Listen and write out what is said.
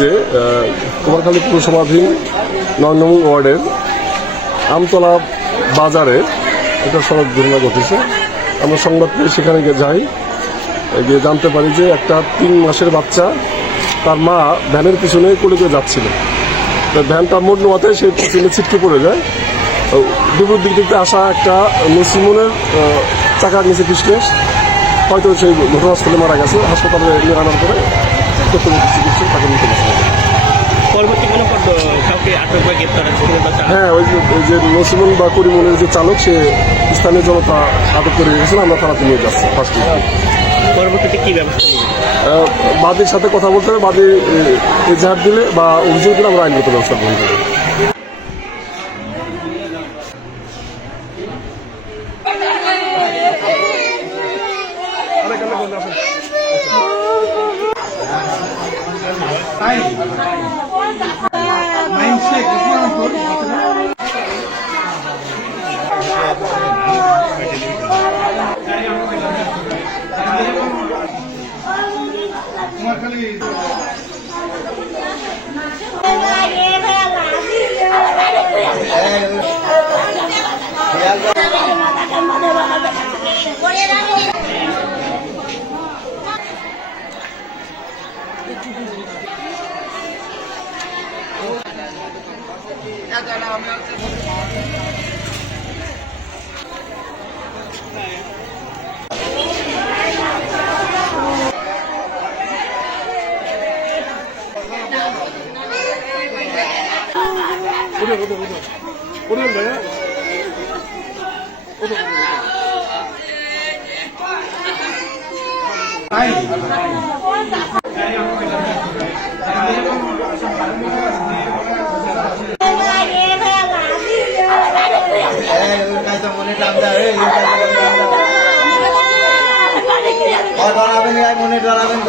যে কুমারখালী পুরসভাধীন ৯ নং ওয়ার্ডের আমতলা বাজারে একটা সড়ক দুর্ঘটনা ঘটেছে। আমরা সংবাদ পেয়ে সেখানে যাই, গিয়ে জানতে পারি যে একটা ৩ মাসের বাচ্চা তার মা ভ্যানের পিছনে কোলে করে যাচ্ছিল। ভ্যানটা মোড় নোয়াতে সে পিছনে ছিটকে পড়ে যায়। দুপুর দিক থেকে আসা একটা নসিমনের চাকার নিচে পিছলে হয়তো সেই ঘটনাস্থলে মারা গেছে। হাসপাতালে নিয়ে আনার পরে কর্তব্য চিকিৎসক তাকে নিতে গেছে। হ্যাঁ, ওই যে নসিমন বা করিমনের যে চালক, সে স্থানীয় জনতা আটক করে রেখেছিল। আমরা থানাতে নিয়ে যাচ্ছি। পরবর্তীতে কি ব্যবস্থা নেবে? বাদীর সাথে কথা বলতে হবে। বাদী এজাহার দিলে বা অভিযোগ দিলে আমরা আইনগত ব্যবস্থা গ্রহণ করব। মনে ডরাবেন